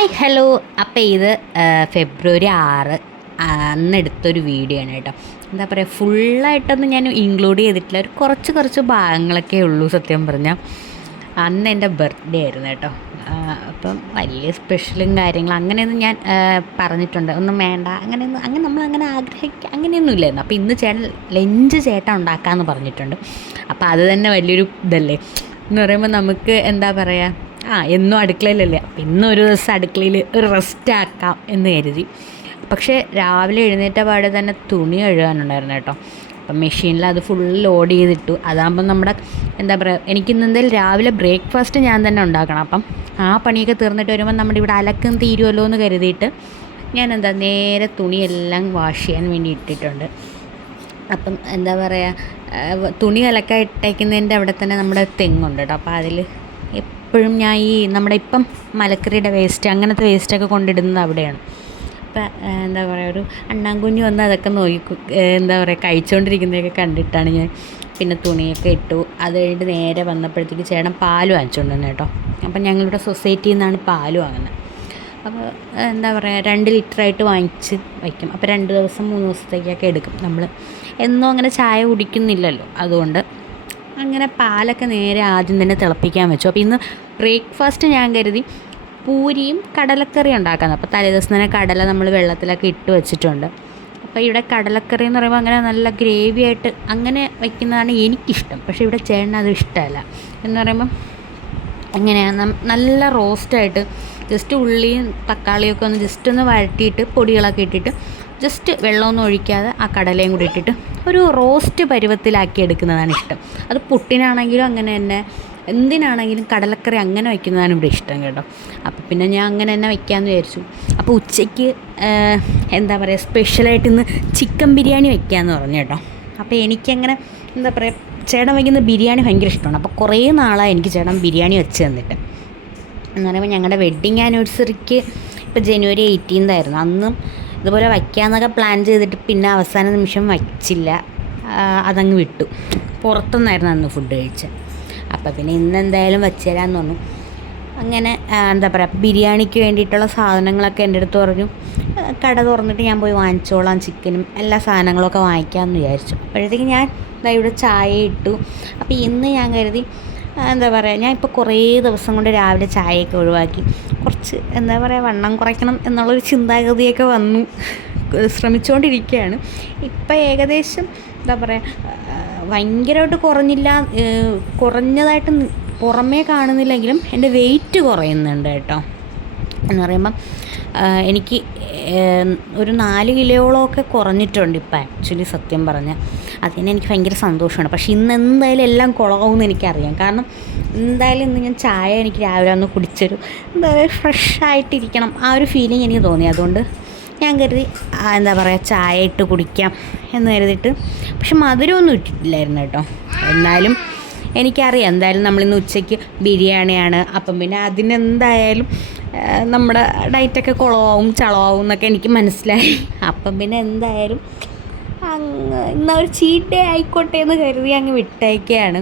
Hi hello. അപ്പോൾ ഇത് ഫെബ്രുവരി 6 അന്നെടുത്തൊരു video ആണ് കേട്ടോ. എന്താ പറയുക, ഫുള്ളായിട്ടൊന്നും ഞാൻ ഇൻക്ലൂഡ് ചെയ്തിട്ടില്ല. ഒരു കുറച്ച് ഭാഗങ്ങളൊക്കെ ഉള്ളൂ സത്യം പറഞ്ഞാൽ. അന്ന് എൻ്റെ ബർത്ത്ഡേ ആയിരുന്നു കേട്ടോ. അപ്പം വലിയ സ്പെഷ്യലും കാര്യങ്ങളും അങ്ങനെയൊന്നും ഞാൻ പറഞ്ഞിട്ടുണ്ട്, ഒന്നും വേണ്ട, അങ്ങനെ നമ്മളങ്ങനെ അങ്ങനെയൊന്നും ഇല്ലായിരുന്നു. അപ്പോൾ ഇന്ന് ചേട്ടൻ ഉണ്ടാക്കാമെന്ന് പറഞ്ഞിട്ടുണ്ട്. അപ്പോൾ അത് തന്നെ വലിയൊരു ഇതല്ലേ എന്ന് പറയുമ്പോൾ നമുക്ക് എന്താ പറയുക, എന്നും അടുക്കളയിലല്ലേ, അപ്പം ഇന്നൊരു ദിവസം അടുക്കളയിൽ ഒരു റെസ്റ്റ് ആക്കാം എന്ന് കരുതി. പക്ഷേ രാവിലെ എഴുന്നേറ്റ പാടെ തന്നെ തുണി കഴുകാനുണ്ടായിരുന്നു കേട്ടോ. അപ്പം മെഷീനിൽ അത് ഫുൾ ലോഡ് ചെയ്തിട്ടു. അതാകുമ്പം നമ്മുടെ എന്താ പറയുക, എനിക്കിന്ന് എന്തായാലും രാവിലെ ബ്രേക്ക്ഫാസ്റ്റ് ഞാൻ തന്നെ ഉണ്ടാക്കണം. അപ്പം ആ പണിയൊക്കെ തീർന്നിട്ട് വരുമ്പോൾ നമ്മുടെ ഇവിടെ അലക്കും തീരുമല്ലോ എന്ന് കരുതിയിട്ട് ഞാൻ നേരെ തുണിയെല്ലാം വാഷ് ചെയ്യാൻ വേണ്ടി ഇട്ടിട്ടുണ്ട്. അപ്പം എന്താ പറയുക, തുണി അലക്കാൻ ഇട്ടേക്കുന്നതിൻ്റെ അവിടെ തന്നെ നമ്മുടെ തെങ്ങുണ്ട് കേട്ടോ. അപ്പോൾ അതിൽ എപ്പോഴും ഞാൻ ഈ നമ്മുടെ ഇപ്പം മലക്കറിയുടെ വേസ്റ്റ് അങ്ങനത്തെ വേസ്റ്റൊക്കെ കൊണ്ടിടുന്നത് അവിടെയാണ്. അപ്പം എന്താ പറയുക, ഒരു അണ്ണാൻകുഞ്ഞ് വന്ന് അതൊക്കെ എന്താ പറയുക, കഴിച്ചുകൊണ്ടിരിക്കുന്നതൊക്കെ കണ്ടിട്ടാണ് ഞാൻ പിന്നെ തുണിയൊക്കെ ഇട്ടു. അത് കഴിഞ്ഞിട്ട് നേരെ വന്നപ്പോഴത്തേക്ക് ചേട്ടൻ പാല് വാങ്ങിച്ചുകൊണ്ട് വന്നു കേട്ടോ. അപ്പം ഞങ്ങളുടെ സൊസൈറ്റിയിൽ നിന്നാണ് പാല് വാങ്ങുന്നത്. അപ്പോൾ എന്താ പറയുക, 2 ലിറ്ററായിട്ട് വാങ്ങിച്ച് വയ്ക്കും. അപ്പോൾ 2 ദിവസം 3 ദിവസത്തേക്കൊക്കെ എടുക്കും. നമ്മൾ എന്നും അങ്ങനെ ചായ കുടിക്കുന്നില്ലല്ലോ, അതുകൊണ്ട് അങ്ങനെ പാലൊക്കെ നേരെ ആദ്യം തന്നെ തിളപ്പിക്കാൻ വെച്ചു. അപ്പോൾ ഇന്ന് ബ്രേക്ക്ഫാസ്റ്റ് ഞാൻ കരുതി പൂരിയും കടലക്കറി ഉണ്ടാക്കാമെന്ന്. അപ്പോൾ തലേദിവസം തന്നെ കടല നമ്മൾ വെള്ളത്തിലൊക്കെ ഇട്ട് വെച്ചിട്ടുണ്ട്. അപ്പോൾ ഇവിടെ കടലക്കറി എന്ന് പറയുമ്പോൾ അങ്ങനെ നല്ല ഗ്രേവി ആയിട്ട് അങ്ങനെ വയ്ക്കുന്നതാണ് എനിക്കിഷ്ടം. പക്ഷേ ഇവിടെ ചേട്ടന് അത് ഇഷ്ടമല്ല. എന്ന് പറയുമ്പം എങ്ങനെയാണ്, നല്ല റോസ്റ്റായിട്ട് ജസ്റ്റ് ഉള്ളിയും തക്കാളിയൊക്കെ ഒന്ന് ജസ്റ്റ് ഒന്ന് വഴറ്റിയിട്ട് പൊടികളൊക്കെ ഇട്ടിട്ട് ജസ്റ്റ് വെള്ളമൊന്നും ഒഴിക്കാതെ ആ കടലയും കൂടി ഇട്ടിട്ട് ഒരു റോസ്റ്റ് പരുവത്തിലാക്കി എടുക്കുന്നതാണ് ഇഷ്ടം. അത് പുട്ടിനാണെങ്കിലും അങ്ങനെ തന്നെ, എന്തിനാണെങ്കിലും കടലക്കറി അങ്ങനെ വയ്ക്കുന്നതാണ് ഇവിടെ ഇഷ്ടം കേട്ടോ. അപ്പോൾ പിന്നെ ഞാൻ അങ്ങനെ തന്നെ വയ്ക്കാമെന്ന് വിചാരിച്ചു. അപ്പോൾ ഉച്ചയ്ക്ക് എന്താ പറയുക, സ്പെഷ്യലായിട്ട് ഇന്ന് ചിക്കൻ ബിരിയാണി വയ്ക്കാമെന്ന് പറഞ്ഞു കേട്ടോ. അപ്പോൾ എനിക്കങ്ങനെ എന്താ പറയുക, ചേട്ടൻ വയ്ക്കുന്ന ബിരിയാണി ഭയങ്കര ഇഷ്ടമാണ്. അപ്പോൾ കുറേ നാളായി എനിക്ക് ചേട്ടൻ ബിരിയാണി വെച്ച് തന്നിട്ട്. എന്ന് പറയുമ്പോൾ ഞങ്ങളുടെ വെഡ്ഡിങ് ആനിവേഴ്സറിക്ക് ഇപ്പോൾ ജനുവരി 18 ആയിരുന്നു. അന്നും ഇതുപോലെ വയ്ക്കാമെന്നൊക്കെ പ്ലാൻ ചെയ്തിട്ട് പിന്നെ അവസാന നിമിഷം വച്ചില്ല, അതങ്ങ് വിട്ടു. പുറത്തുനിന്നായിരുന്നു അന്ന് ഫുഡ് കഴിച്ചത്. അപ്പോൾ പിന്നെ ഇന്ന് എന്തായാലും വച്ചു തരാമെന്ന് പറഞ്ഞു. അങ്ങനെ എന്താ പറയുക, ബിരിയാണിക്ക് വേണ്ടിയിട്ടുള്ള സാധനങ്ങളൊക്കെ എൻ്റെ അടുത്ത് പറഞ്ഞു. കട തുറന്നിട്ട് ഞാൻ പോയി വാങ്ങിച്ചോളാം, ചിക്കനും എല്ലാ സാധനങ്ങളൊക്കെ വാങ്ങിക്കാമെന്ന് വിചാരിച്ചു. അപ്പോഴത്തേക്ക് ഞാൻ ഇവിടെ ചായ ഇട്ടു. അപ്പോൾ ഇന്ന് ഞാൻ കരുതി എന്താ പറയുക, ഞാൻ ഇപ്പോൾ കുറേ ദിവസം കൊണ്ട് രാവിലെ ചായയൊക്കെ ഒഴിവാക്കി കുറച്ച് എന്താ പറയുക വണ്ണം കുറയ്ക്കണം എന്നുള്ളൊരു ചിന്താഗതിയൊക്കെ വന്നു. ശ്രമിച്ചുകൊണ്ടിരിക്കുകയാണ്. ഇപ്പം ഏകദേശം എന്താ പറയുക, ഭയങ്കരമായിട്ട് കുറഞ്ഞതായിട്ട് പുറമേ കാണുന്നില്ലെങ്കിലും എൻ്റെ വെയിറ്റ് കുറയുന്നുണ്ട് കേട്ടോ. എന്ന് പറയുമ്പം എനിക്ക് ഒരു 4 കിലോയോളമൊക്കെ കുറഞ്ഞിട്ടുണ്ട് ഇപ്പം ആക്ച്വലി സത്യം പറഞ്ഞാൽ. അതിന് എനിക്ക് ഭയങ്കര സന്തോഷമാണ്. പക്ഷേ ഇന്ന് എന്തായാലും എല്ലാം കുളമാവുമെന്ന് എനിക്കറിയാം. കാരണം എന്തായാലും ഇന്ന് ഞാൻ ചായ എനിക്ക് രാവിലെ ഒന്ന് കുടിച്ചൊരു എന്താ പറയുക, ഫ്രഷായിട്ടിരിക്കണം, ആ ഒരു ഫീലിംഗ് എനിക്ക് തോന്നി. അതുകൊണ്ട് ഞാൻ കരുതി എന്താ പറയുക, ചായ ഇട്ട് കുടിക്കാം എന്ന് കരുതിയിട്ട്. പക്ഷെ മധുരമൊന്നും ഇട്ടിട്ടില്ലായിരുന്നു കേട്ടോ. എന്നാലും എനിക്കറിയാം എന്തായാലും നമ്മളിന്ന് ഉച്ചയ്ക്ക് ബിരിയാണിയാണ്. അപ്പം പിന്നെ അതിനെന്തായാലും നമ്മുടെ ഡയറ്റൊക്കെ കുളമാവും ചളമാവും എന്നൊക്കെ എനിക്ക് മനസ്സിലായി. അപ്പം പിന്നെ എന്തായാലും ഇന്ന് ഒരു ചീറ്റ് ഡേ ആയിക്കോട്ടെ എന്ന് കരുതി അങ്ങ് വിട്ടേക്കാണ്.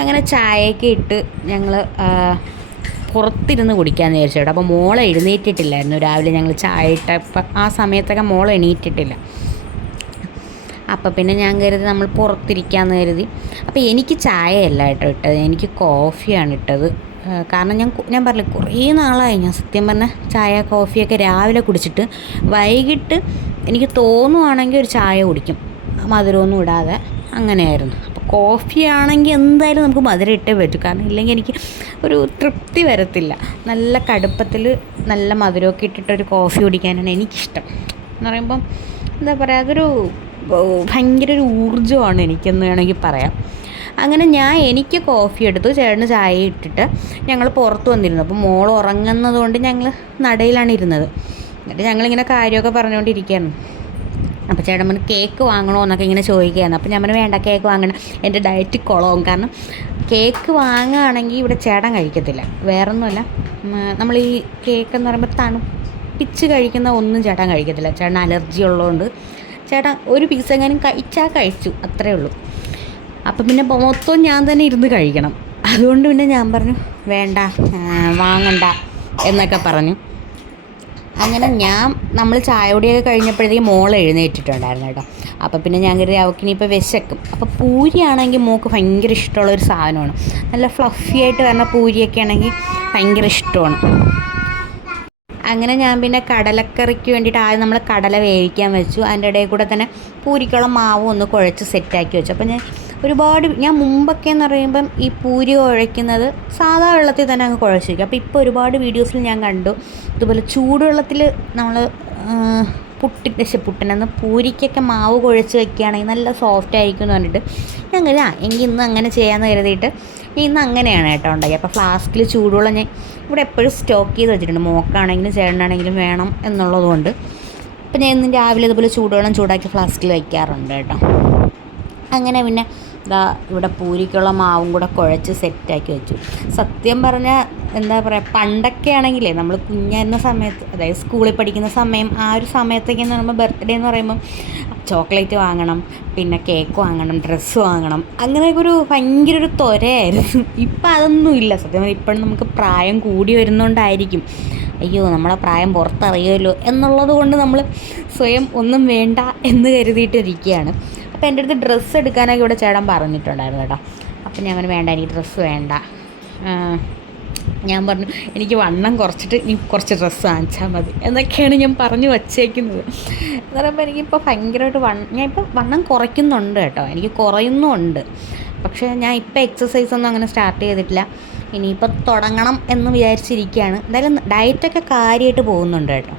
അങ്ങനെ ചായയൊക്കെ ഇട്ട് ഞങ്ങൾ പുറത്തിരുന്ന് കുടിക്കാമെന്ന് വിചാരിച്ചു കേട്ടോ. അപ്പോൾ മോളെ എഴുന്നേറ്റിട്ടില്ലായിരുന്നു രാവിലെ. ഞങ്ങൾ ചായ ഇട്ടപ്പോൾ ആ സമയത്തൊക്കെ മോളെ എണീറ്റിട്ടില്ല. അപ്പോൾ പിന്നെ ഞാൻ കരുതി നമ്മൾ പുറത്തിരിക്കാമെന്ന് കരുതി. അപ്പോൾ എനിക്ക് ചായയല്ല കേട്ടോ ഇട്ടത്, എനിക്ക് കോഫിയാണ് ഇട്ടത്. കാരണം ഞാൻ പറഞ്ഞില്ല, കുറേ നാളായി ഞാൻ സത്യം പറഞ്ഞാൽ ചായ കോഫിയൊക്കെ രാവിലെ കുടിച്ചിട്ട് വൈകിട്ട് എനിക്ക് തോന്നുവാണെങ്കിൽ ഒരു ചായ കുടിക്കും, മധുരമൊന്നും ഇടാതെ. അങ്ങനെയായിരുന്നു. അപ്പോൾ കോഫി ആണെങ്കിൽ എന്തായാലും നമുക്ക് മധുരം ഇട്ടേ പറ്റും. കാരണം ഇല്ലെങ്കിൽ എനിക്ക് ഒരു തൃപ്തി വരത്തില്ല. നല്ല കടുപ്പത്തിൽ നല്ല മധുരമൊക്കെ ഇട്ടിട്ടൊരു കോഫി കുടിക്കാനാണ് എനിക്കിഷ്ടം. എന്ന് പറയുമ്പം എന്താ പറയുക, അതൊരു ഭയങ്കര ഒരു ഊർജ്ജമാണ് എനിക്കെന്ന് വേണമെങ്കിൽ പറയാം. അങ്ങനെ എനിക്ക് കോഫി എടുത്തു, ചേട്ടന് ചായ ഇട്ടിട്ട് ഞങ്ങൾ പുറത്ത് വന്നിരുന്നു. അപ്പോൾ മോൾ ഉറങ്ങുന്നത് കൊണ്ട് ഞങ്ങൾ നടയിലാണ് ഇരുന്നത്. എന്നിട്ട് ഞങ്ങളിങ്ങനെ കാര്യമൊക്കെ പറഞ്ഞുകൊണ്ടിരിക്കുകയാണ്. അപ്പോൾ ചേട്ടൻ പറഞ്ഞു കേക്ക് വാങ്ങണോ എന്നൊക്കെ ഇങ്ങനെ ചോദിക്കുകയാണ്. അപ്പോൾ ഞാൻ പറഞ്ഞു വേണ്ട, കേക്ക് വാങ്ങണം, എൻ്റെ ഡയറ്റ് കുളവും. കാരണം കേക്ക് വാങ്ങുകയാണെങ്കിൽ ഇവിടെ ചേട്ടൻ കഴിക്കത്തില്ല. വേറൊന്നുമല്ല, നമ്മൾ ഈ കേക്ക് എന്ന് പറയുമ്പോൾ തണുപ്പിച്ച് കഴിക്കുന്ന ഒന്നും ചേട്ടൻ കഴിക്കത്തില്ല. ചേട്ടൻ അലർജി ഉള്ളതുകൊണ്ട് ചേട്ടൻ ഒരു പീസ് എങ്ങാനും കഴിച്ചു, അത്രേ ഉള്ളൂ. അപ്പം പിന്നെ മൊത്തം ഞാൻ തന്നെ ഇരുന്ന് കഴിക്കണം. അതുകൊണ്ട് പിന്നെ ഞാൻ പറഞ്ഞു വേണ്ട, വാങ്ങണ്ട എന്നൊക്കെ പറഞ്ഞു. അങ്ങനെ നമ്മൾ ചായ കുടിയൊക്കെ കഴിഞ്ഞപ്പോഴത്തേക്കും മോൾ എഴുന്നേറ്റിട്ടുണ്ടായിരുന്നു കേട്ടോ. അപ്പോൾ പിന്നെ ഞാൻ കരുതി അവൾക്കിനിപ്പോൾ വിശക്കും. അപ്പോൾ പൂരിയാണെങ്കിൽ മോൾക്ക് ഭയങ്കര ഇഷ്ടമുള്ളൊരു സാധനമാണ്. നല്ല ഫ്ലഫി ആയിട്ട് വരുന്ന പൂരിയൊക്കെ ആണെങ്കിൽ ഭയങ്കര ഇഷ്ടമാണ്. അങ്ങനെ ഞാൻ പിന്നെ കടലക്കറിക്ക് വേണ്ടിയിട്ട് ആദ്യം നമ്മൾ കടല വേവിക്കാൻ വെച്ചു. അതിൻ്റെ ഇടയിൽ കൂടെ തന്നെ പൂരിക്കുള്ള മാവ് ഒന്ന് കുഴച്ച് സെറ്റാക്കി വെച്ചു. അപ്പോൾ ഞാൻ മുമ്പൊക്കെ എന്ന് പറയുമ്പം ഈ പൂരി കുഴയ്ക്കുന്നത് സാധാ വെള്ളത്തിൽ തന്നെ അങ്ങ് കുഴച്ച് വയ്ക്കും. അപ്പോൾ ഇപ്പോൾ ഒരുപാട് വീഡിയോസിൽ ഞാൻ കണ്ടു ഇതുപോലെ ചൂടുവെള്ളത്തിൽ നമ്മൾ പുട്ടിനെന്ന് പൂരിക്കൊക്കെ മാവ് കുഴച്ച് വയ്ക്കുകയാണെങ്കിൽ നല്ല സോഫ്റ്റ് ആയിരിക്കും എന്ന് പറഞ്ഞിട്ട് ഞാൻ കരുതി എങ്കിൽ ഇന്ന് അങ്ങനെ ചെയ്യാമെന്ന് കരുതിയിട്ട് ഇന്ന് അങ്ങനെയാണ് കേട്ടോ ഉണ്ടാക്കി. അപ്പോൾ ഫ്ലാസ്കിൽ ചൂടുവെള്ളം ഞാൻ ഇവിടെ എപ്പോഴും സ്റ്റോക്ക് ചെയ്ത് വെച്ചിട്ടുണ്ട്. മോക്കാണെങ്കിലും ചേട്ടനാണെങ്കിലും വേണം എന്നുള്ളതുകൊണ്ട്. അപ്പോൾ ഞാൻ ഇന്ന് രാവിലെ ഇതുപോലെ ചൂടുവെള്ളം ചൂടാക്കി ഫ്ലാസ്കിൽ വയ്ക്കാറുണ്ട് കേട്ടോ. അങ്ങനെ പിന്നെ ഇവിടെ പൂരിക്കുള്ള മാവും കൂടെ കുഴച്ച് സെറ്റാക്കി വെച്ചു. സത്യം പറഞ്ഞാൽ എന്താ പറയുക, പണ്ടൊക്കെ ആണെങ്കിലേ നമ്മൾ കുഞ്ഞായിരുന്ന സമയത്ത്, അതായത് സ്കൂളിൽ പഠിക്കുന്ന സമയം, ആ ഒരു സമയത്തൊക്കെ എന്ന് പറയുമ്പോൾ ബർത്ത്ഡേ എന്ന് പറയുമ്പം ചോക്ലേറ്റ് വാങ്ങണം, പിന്നെ കേക്ക് വാങ്ങണം, ഡ്രസ്സ് വാങ്ങണം, അങ്ങനെയൊക്കെ ഭയങ്കര ഒരു ത്വരയായിരുന്നു. ഇപ്പം അതൊന്നുമില്ല. സത്യം പറഞ്ഞാൽ ഇപ്പോഴും നമുക്ക് പ്രായം കൂടി വരുന്നതുകൊണ്ടായിരിക്കും അയ്യോ നമ്മളെ പ്രായം പുറത്തറിയുമല്ലോ എന്നുള്ളത് കൊണ്ട് നമ്മൾ സ്വയം ഒന്നും വേണ്ട എന്ന് കരുതിയിട്ടിരിക്കുകയാണ്. അപ്പോൾ എൻ്റെ അടുത്ത് ഡ്രസ്സ് എടുക്കാനൊക്കെ ഇവിടെ ചേട്ടൻ പറഞ്ഞിട്ടുണ്ടായിരുന്നു കേട്ടോ. അപ്പോൾ ഞാൻ വേണ്ട, എനിക്ക് ഡ്രസ്സ് വേണ്ട. ഞാൻ പറഞ്ഞു എനിക്ക് വണ്ണം കുറച്ചിട്ട് നീ കുറച്ച് ഡ്രസ്സ് വാങ്ങിച്ചാൽ മതി എന്നൊക്കെയാണ് ഞാൻ പറഞ്ഞു വച്ചേക്കുന്നത്. എന്ന് പറയുമ്പോൾ എനിക്കിപ്പോൾ ഭയങ്കരമായിട്ട് ഞാനിപ്പോൾ വണ്ണം കുറയ്ക്കുന്നുണ്ട് കേട്ടോ, എനിക്ക് കുറയുന്നുമുണ്ട്. പക്ഷേ ഞാൻ ഇപ്പോൾ എക്സസൈസൊന്നും അങ്ങനെ സ്റ്റാർട്ട് ചെയ്തിട്ടില്ല. ഇനിയിപ്പോൾ തുടങ്ങണം എന്ന് വിചാരിച്ചിരിക്കുകയാണ്. എന്തായാലും ഡയറ്റൊക്കെ കാര്യമായിട്ട് പോകുന്നുണ്ട് കേട്ടോ.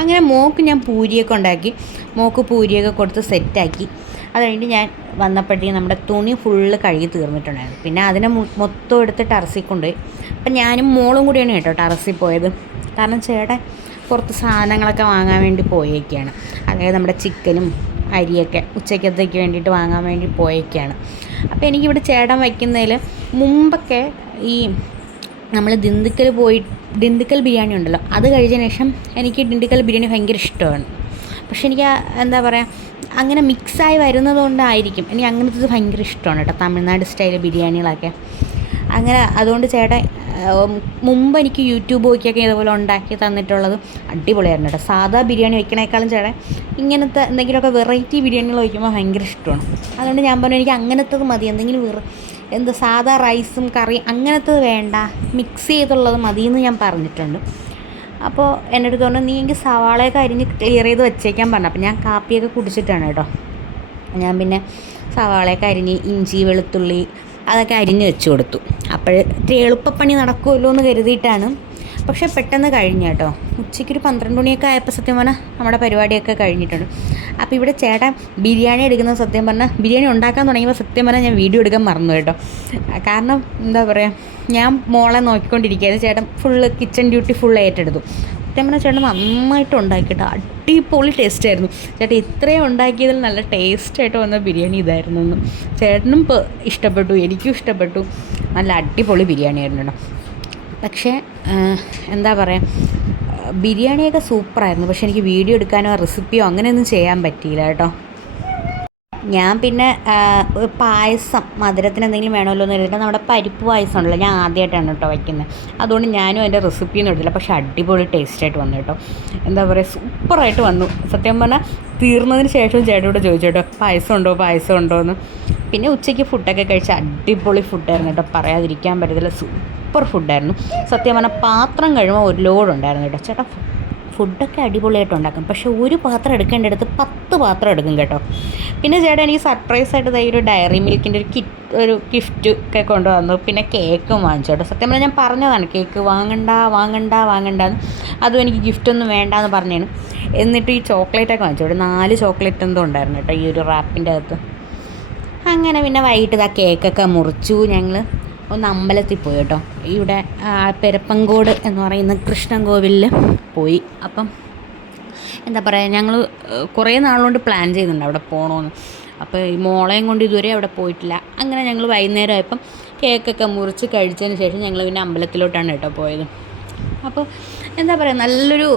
അങ്ങനെ മോൾക്ക് ഞാൻ പൂരിയൊക്കെ ഉണ്ടാക്കി, മോൾക്ക് പൂരിയൊക്കെ കൊടുത്ത് സെറ്റാക്കി. അത് കഴിഞ്ഞ് ഞാൻ വന്നപ്പോഴത്തേക്കും നമ്മുടെ തുണി ഫുള്ള് കഴുകി തീർന്നിട്ടുണ്ടായിരുന്നു. പിന്നെ അതിനെ മൊത്തം എടുത്ത് ടെറസിൽ കൊണ്ടുപോയി. അപ്പം ഞാനും മോളും കൂടിയാണ് കേട്ടോ ടെറസിൽ പോയത്. കാരണം ചേട്ടൻ പുറത്ത് സാധനങ്ങളൊക്കെ വാങ്ങാൻ വേണ്ടി പോയേക്കാണ്. അതായത് നമ്മുടെ ചിക്കനും അരിയൊക്കെ ഉച്ചക്കത്തേക്ക് വേണ്ടിയിട്ട് വാങ്ങാൻ വേണ്ടി പോയേക്കാണ്. അപ്പോൾ എനിക്കിവിടെ ചേട്ടൻ വയ്ക്കുന്നതിൽ മുമ്പൊക്കെ ഈ നമ്മൾ ദിണ്ടുക്കൽ ബിരിയാണി ഉണ്ടല്ലോ, അത് കഴിച്ചതിന് ശേഷം എനിക്ക് ദിണ്ടുക്കൽ ബിരിയാണി ഭയങ്കര ഇഷ്ടമാണ്. പക്ഷെ എനിക്ക് എന്താ പറയുക, അങ്ങനെ മിക്സായി വരുന്നതുകൊണ്ടായിരിക്കും എനിക്ക് അങ്ങനത്തെ ഭയങ്കര ഇഷ്ടമാണ് കേട്ടോ, തമിഴ്നാട് സ്റ്റൈൽ ബിരിയാണികളൊക്കെ. അങ്ങനെ അതുകൊണ്ട് ചേട്ടൻ മുമ്പ് എനിക്ക് യൂട്യൂബ് നോക്കിയൊക്കെ ഇതുപോലെ ഉണ്ടാക്കി തന്നിട്ടുള്ളത് അടിപൊളിയായിരുന്നു കേട്ടോ. സാധാ ബിരിയാണി വയ്ക്കണേക്കാളും ചേട്ടൻ ഇങ്ങനത്തെ എന്തെങ്കിലുമൊക്കെ വെറൈറ്റി ബിരിയാണികൾ വയ്ക്കുമ്പോൾ ഭയങ്കര ഇഷ്ടമാണ്. അതുകൊണ്ട് ഞാൻ പറഞ്ഞു എനിക്ക് അങ്ങനത്തത് മതി, എന്തെങ്കിലും സാധാ റൈസും കറിയും അങ്ങനത്തത് വേണ്ട, മിക്സ് ചെയ്തുള്ളത് മതിയെന്ന് ഞാൻ പറഞ്ഞിട്ടുണ്ട്. അപ്പോൾ എൻ്റെ അടുത്ത് പറഞ്ഞു നീ എനിക്ക് സവാളയൊക്കെ അരിഞ്ഞ് ക്ലിയർ ചെയ്ത് വെച്ചേക്കാൻ പറഞ്ഞു. അപ്പോൾ ഞാൻ കാപ്പിയൊക്കെ കുടിച്ചിട്ടാണ് കേട്ടോ. ഞാൻ പിന്നെ സവാളയൊക്കെ അരിഞ്ഞ് ഇഞ്ചി വെളുത്തുള്ളി അതൊക്കെ അരിഞ്ഞ് വെച്ച് കൊടുത്തു. അപ്പോൾ ഇത്തിരി എളുപ്പപ്പണി നടക്കുമല്ലോ എന്ന് കരുതിയിട്ടാണ്. പക്ഷേ പെട്ടെന്ന് കഴിഞ്ഞു കേട്ടോ. ഉച്ചയ്ക്കൊരു 12 മണിയൊക്കെ ആയപ്പോൾ സത്യം പറഞ്ഞാൽ നമ്മുടെ പരിപാടിയൊക്കെ കഴിഞ്ഞിട്ടുണ്ട്. അപ്പോൾ ഇവിടെ ചേട്ടൻ ബിരിയാണി എടുക്കുന്നത് സത്യം പറഞ്ഞാൽ ബിരിയാണി ഉണ്ടാക്കാൻ തുടങ്ങിയപ്പോൾ സത്യം പറഞ്ഞാൽ ഞാൻ വീഡിയോ എടുക്കാൻ മറന്നു കേട്ടോ. കാരണം എന്താ പറയുക, ഞാൻ മോളെ നോക്കിക്കൊണ്ടിരിക്കുകയായിരുന്നു. ചേട്ടൻ ഫുള്ള് കിച്ചൺ ഡ്യൂട്ടി ഏറ്റെടുത്തു. സത്യം പറഞ്ഞാൽ ചേട്ടൻ നന്നായിട്ട് ഉണ്ടാക്കി കേട്ടോ, അടിപൊളി ടേസ്റ്റായിരുന്നു. ചേട്ടൻ ഇത്രയും ഉണ്ടാക്കിയതിൽ നല്ല ടേസ്റ്റായിട്ട് വന്ന ബിരിയാണി ഇതായിരുന്നു എന്ന്. ചേട്ടനും ഇഷ്ടപ്പെട്ടു, എനിക്കും ഇഷ്ടപ്പെട്ടു. നല്ല അടിപൊളി ബിരിയാണി ആയിരുന്നു കേട്ടോ. പക്ഷേ എന്താ പറയുക, ബിരിയാണിയൊക്കെ സൂപ്പറായിരുന്നു. പക്ഷെ എനിക്ക് വീഡിയോ എടുക്കാനോ റെസിപ്പിയോ അങ്ങനെയൊന്നും ചെയ്യാൻ പറ്റിയില്ല കേട്ടോ. ഞാൻ പിന്നെ പായസം മധുരത്തിന് എന്തെങ്കിലും വേണമല്ലോ എന്ന് കരുതിയിട്ട് നമ്മുടെ പരിപ്പ് പായസം ഉണ്ടല്ലോ, ഞാൻ ആദ്യമായിട്ടാണ് കേട്ടോ വയ്ക്കുന്നത്. അതുകൊണ്ട് ഞാനും അതിൻ്റെ റെസിപ്പിയൊന്നും എടുത്തില്ല. പക്ഷേ അടിപൊളി ടേസ്റ്റായിട്ട് വന്നു കേട്ടോ. എന്താ പറയുക, സൂപ്പറായിട്ട് വന്നു. സത്യം പറഞ്ഞാൽ തീർന്നതിന് ശേഷം ചേട്ടനോട് ചോദിച്ചു കേട്ടോ പായസം ഉണ്ടോ എന്ന്. പിന്നെ ഉച്ചയ്ക്ക് ഫുഡൊക്കെ കഴിച്ച് അടിപൊളി ഫുഡായിരുന്നു കേട്ടോ, പറയാതിരിക്കാൻ പറ്റത്തില്ല. സൂപ്പർ ഫുഡായിരുന്നു. സത്യം പറഞ്ഞാൽ പാത്രം കഴിയുമ്പോൾ ഒരു ലോഡ് ഉണ്ടായിരുന്നു കേട്ടോ. ചേട്ടാ ഫുഡൊക്കെ അടിപൊളിയായിട്ട് ഉണ്ടാക്കും, പക്ഷേ ഒരു പാത്രം എടുക്കേണ്ടടുത്ത് 10 പാത്രം എടുക്കും കേട്ടോ. പിന്നെ ചേട്ടൻ എനിക്ക് സർപ്രൈസായിട്ട് ഒരു ഡയറി മിൽക്കിൻ്റെ ഒരു ഗിഫ്റ്റ് ഒക്കെ കൊണ്ടുവന്നു. പിന്നെ കേക്കും വാങ്ങിച്ചു കേട്ടോ. സത്യം പറഞ്ഞാൽ ഞാൻ പറഞ്ഞതാണ് കേക്ക് വാങ്ങണ്ടെന്ന്. അതും എനിക്ക് ഗിഫ്റ്റൊന്നും വേണ്ടാന്ന് പറഞ്ഞാണ്. എന്നിട്ട് ഈ ചോക്ലേറ്റൊക്കെ വാങ്ങിച്ചു കേട്ടോ. 4 ചോക്ലേറ്റ് എന്തോ ഉണ്ടായിരുന്നു കേട്ടോ ഈ ഒരു റാപ്പിൻ്റെ അകത്ത്. അങ്ങനെ പിന്നെ വൈകിട്ട് കേക്കൊക്കെ മുറിച്ചു. ഞങ്ങൾ ഒന്ന് അമ്പലത്തിൽ പോയി കേട്ടോ. ഇവിടെ പെരപ്പങ്കോട് എന്ന് പറയുന്ന കൃഷ്ണൻ കോവിലിൽ പോയി. അപ്പം എന്താ പറയുക, ഞങ്ങൾ കുറേ നാളുകൊണ്ട് പ്ലാൻ ചെയ്യുന്നുണ്ട് അവിടെ പോകണമെന്ന്. അപ്പോൾ ഈ മോളെയും കൊണ്ട് ഇതുവരെ അവിടെ പോയിട്ടില്ല. അങ്ങനെ ഞങ്ങൾ വൈകുന്നേരം ആയപ്പം കേക്കൊക്കെ മുറിച്ച് കഴിച്ചതിന് ശേഷം ഞങ്ങൾ പിന്നെ അമ്പലത്തിലോട്ടാണ് കേട്ടോ പോയത്. അപ്പോൾ എന്താ പറയുക, നല്ലൊരു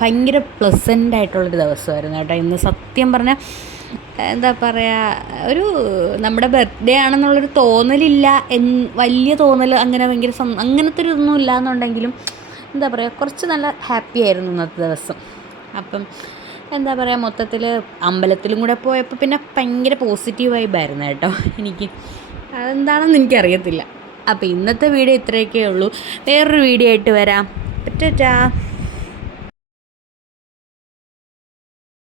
ഭയങ്കര പ്ലസൻ്റായിട്ടുള്ളൊരു ദിവസമായിരുന്നു കേട്ടോ ഇന്ന്. സത്യം പറഞ്ഞാൽ എന്താ പറയുക, ഒരു നമ്മുടെ ബർത്ത്ഡേ ആണെന്നുള്ളൊരു തോന്നലില്ല, വലിയ തോന്നൽ അങ്ങനെ ഭയങ്കര അങ്ങനത്തെ ഒരു ഇതൊന്നും ഇല്ലയെന്നുണ്ടെങ്കിലും എന്താ പറയുക കുറച്ച് നല്ല ഹാപ്പി ആയിരുന്നു ഇന്നത്തെ ദിവസം. അപ്പം എന്താ പറയുക മൊത്തത്തിൽ അമ്പലത്തിലും കൂടെ പോയപ്പോൾ പിന്നെ ഭയങ്കര പോസിറ്റീവ് വൈബായിരുന്നു കേട്ടോ എനിക്ക്. അതെന്താണെന്ന് എനിക്കറിയത്തില്ല. അപ്പോൾ ഇന്നത്തെ വീഡിയോ ഇത്രയൊക്കെ ഉള്ളൂ. വേറൊരു വീഡിയോ ആയിട്ട് വരാം. ടാറ്റാ.